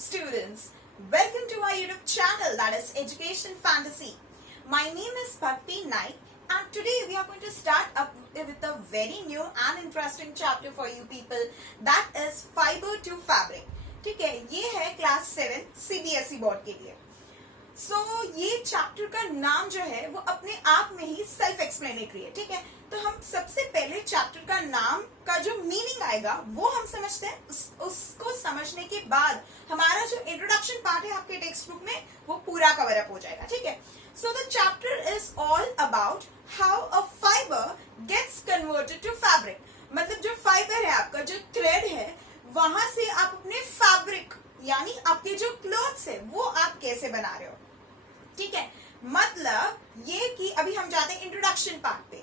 students, welcome to our YouTube channel, that is Education Fantasy. My name is Bhakti Naik and today we are going to start up with a very new and interesting chapter for you people, that is Fibre to Fabric. ठीक है, ये है class 7 CBSE board के लिए. ये chapter का नाम जो है वो अपने आप में ही सेल्फ एक्सप्लेनेटरी है. ठीक है, तो हम सबसे पहले चैप्टर का नाम का जो मीनिंग आएगा वो हम समझते हैं. उसको समझने के बाद हमारा जो इंट्रोडक्शन पार्ट है आपके टेक्स्ट बुक में वो पूरा कवर अप हो जाएगा. ठीक है, so the chapter is all about how a fibre gets converted to fabric. मतलब जो फाइबर है, आपका जो थ्रेड है, वहां से आप अपने फैब्रिक यानी आपके जो क्लोथ्स है वो आप कैसे बना रहे हो. ठीक है, मतलब ये कि अभी हम जाते हैं इंट्रोडक्शन पार्ट पे.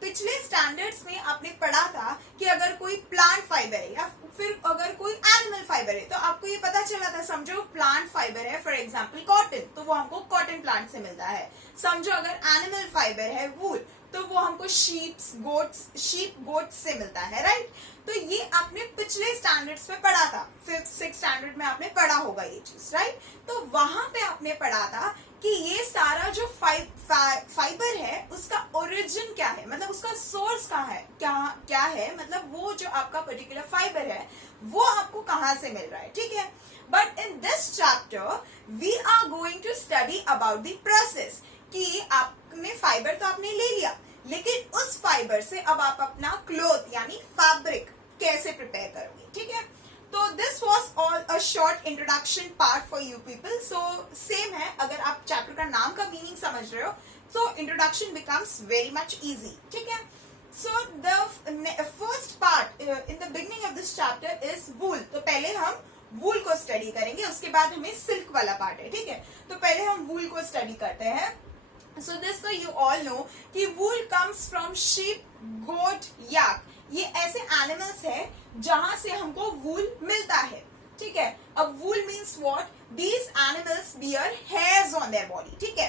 पिछले स्टैंडर्ड्स में आपने पढ़ा था कि अगर कोई प्लांट फाइबर है या फिर अगर कोई एनिमल फाइबर है तो आपको ये पता चला था. समझो प्लांट फाइबर है फॉर एग्जांपल कॉटन, तो वो हमको कॉटन प्लांट से मिलता है. समझो अगर एनिमल फाइबर है वूल, तो वो हमको शीप गोट्स से मिलता है. राइट, तो ये आपने पिछले स्टैंडर्ड्स में पढ़ा था. 5th-6th स्टैंडर्ड में आपने पढ़ा होगा ये चीज. राइट, तो वहां पे आपने पढ़ा था कि ये सारा जो फाइबर है उसका ओरिजिन क्या है, मतलब उसका सोर्स कहाँ है, क्या है, मतलब वो जो आपका पर्टिकुलर फाइबर है वो आपको कहाँ से मिल रहा है. ठीक है, but in this chapter we are going to study about the process कि आपने फाइबर तो आपने ले लिया, लेकिन उस फाइबर से अब आप अपना क्लोथ यानी फैब्रिक कैसे प्रिपेयर करोगे. ठीक है, तो this was all a short introduction part for you people. So same है, अगर आप चैप्टर का नाम का मीनिंग समझ रहे हो तो introduction becomes very much easy. ठीक है, so the first part in the beginning of this chapter is wool. तो पहले हम वूल को स्टडी करेंगे, उसके बाद हमें सिल्क वाला पार्ट है. ठीक है, तो पहले हम वूल को स्टडी करते हैं. So this so you all know कि wool comes from sheep, goat, yak. ये ऐसे एनिमल्स है जहां से हमको वूल मिलता है. ठीक है, अब wool means what, these animals bear hairs on their body. ठीक है,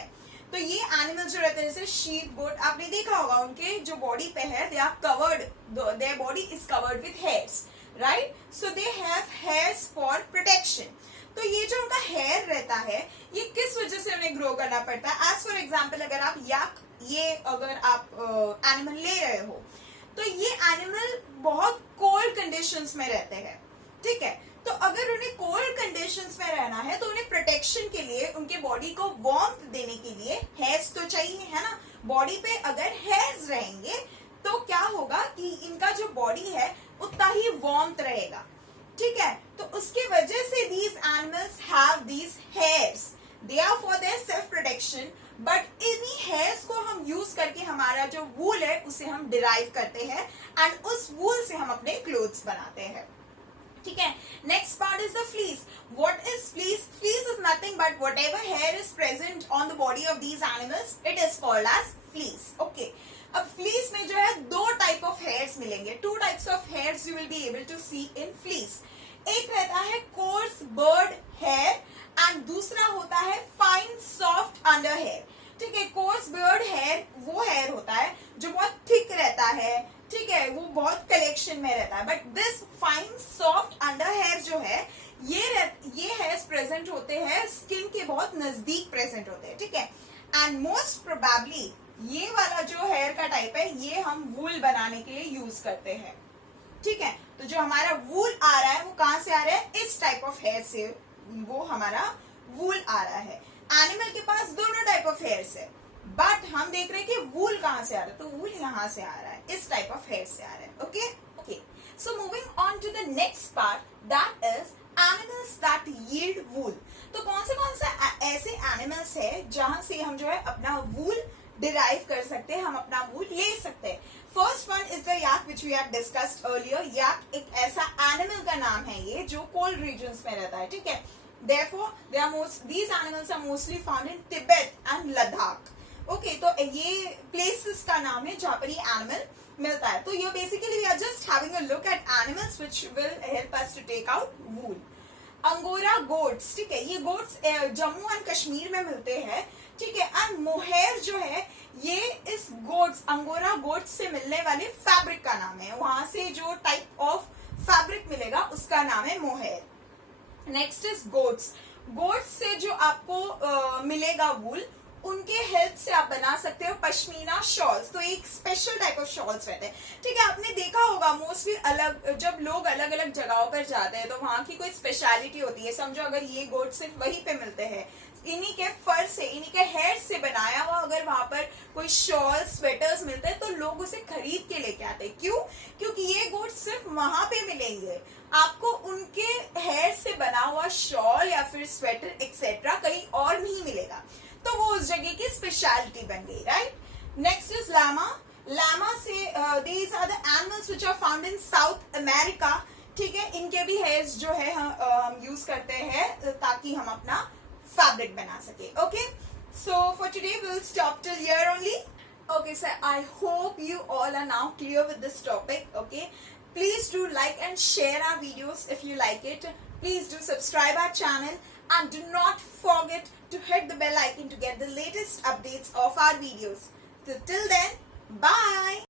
तो ये एनिमल्स जो रहते हैं जैसे शीप, गोट, आपने देखा होगा उनके जो बॉडी पे है, they are covered, their body is covered with hairs. Right, so they have hairs for protection. तो ये जो उनका हेयर रहता है ये किस वजह से उन्हें ग्रो करना पड़ता है. एज फॉर एग्जाम्पल अगर आप अगर आप एनिमल ले रहे हो तो ये एनिमल बहुत कोल्ड कंडीशंस में रहते हैं. ठीक है, तो अगर उन्हें कोल्ड कंडीशंस में रहना है तो उन्हें प्रोटेक्शन के लिए, उनके बॉडी को वार्मथ देने के लिए हेयर्स तो चाहिए, है ना. बॉडी पे अगर हेयर्स रहेंगे तो क्या होगा कि इनका जो बॉडी है उतना ही वार्मथ रहेगा. ठीक है, तो उसके वजह से these animals have these hairs. They are for their self protection. But इन्हीं हेयर्स को हम यूज करके हमारा जो वूल है उसे हम डिराइव करते हैं एंड उस वूल से हम अपने क्लोथ्स बनाते हैं. ठीक है, next part is the fleece. What is fleece? Fleece is nothing but whatever hair is present on the body of these animals it is called as fleece. Okay, अब फ्लीस में जो है दो टाइप ऑफ हेयर्स मिलेंगे. 2 types of hairs you will be able to see in fleece. एक रहता है coarse beard hair and दूसरा होता है फाइन सॉफ्ट अंडर हेयर. ठीक है, कोर्स बर्ड हेयर वो हेयर होता है जो बहुत थिक रहता है. ठीक है, वो बहुत कलेक्शन में रहता है. But this fine soft under hair जो है ये हेयर्स प्रेजेंट होते हैं स्किन के बहुत नजदीक प्रेजेंट होते हैं. ठीक है, एंड मोस्ट प्रोबेबली ये वाला जो हेयर का टाइप है ये हम वूल बनाने के लिए यूज करते हैं. ठीक है, तो जो हमारा वूल आ रहा है वो कहां से आ रहा है, इस टाइप ऑफ हेयर से वो हमारा वूल आ रहा है. एनिमल के पास दोनों टाइप ऑफ हेयर्स है बट हम देख रहे हैं कि वूल कहां से आ रहा है, तो वूल यहां से आ रहा है, इस टाइप ऑफ हेयर से आ रहा है. Okay, so moving on to the next part, that is animals that yield wool. तो कौन से ऐसे एनिमल्स है जहां से हम जो है अपना वूल डिराइव कर सकते हैं, हम अपना वूल ले सकते हैं. First one is the yak which we have discussed earlier. Yak एक ऐसा एनिमल का नाम है ये जो कोल्ड रीजन्स में रहता है. ठीक है, therefore these animals are mostly found in Tibet and Ladakh. Okay, तो ये places का नाम है जहाँ पर ये एनिमल मिलता है. तो ये basically we are just having a look at animals which will help us to take out wool. Angora goats. ठीक है, ये गोट्स जम्मू एंड कश्मीर में मिलते हैं. ठीक है, एंड मोहेर जो है ये इस गोट्स अंगोरा गोट्स से मिलने वाले फैब्रिक का नाम है. वहां से जो टाइप ऑफ फैब्रिक मिलेगा उसका नाम है mohair. Next is goats. Goats से जो आपको मिलेगा वूल, उनके हेल्प से आप बना सकते हो पश्मीना शॉल्स। तो एक स्पेशल टाइप ऑफ शॉल्स रहते हैं, ठीक है। आपने देखा होगा मोस्टली अलग, जब लोग अलग अलग जगहों पर जाते हैं तो वहां की कोई स्पेशलिटी होती है। समझो अगर ये गोट सिर्फ वहीं पे मिलते हैं, इन्हीं के फर से, इन्हीं के हेयर से बनाया हुआ अगर वहां पर कोई शॉल स्वेटर्स मिलते हैं तो लोग उसे खरीद के लेके आते हैं। क्यों? क्योंकि ये गोट सिर्फ वहां पे मिलेंगे, आपको उनके हेयर से बना हुआ शॉल या फिर स्वेटर एक्सेट्रा कहीं और नहीं मिलेगा। तो वो उस जगह की स्पेशलिटी बन गई, right. Next is llama. Llama से these are the animals which are found in South America, ठीक है। इनके भी हेयर्स जो है हम यूज करते हैं ताकि हम अपना फैब्रिक बना सके। Okay, so for today we will stop till here only. Okay, sir, I hope you all are now clear with this topic. Okay, please do like and share our videos if you like it. Please do subscribe our channel and do not forget to hit the bell icon to get the latest updates of our videos. So till then, bye.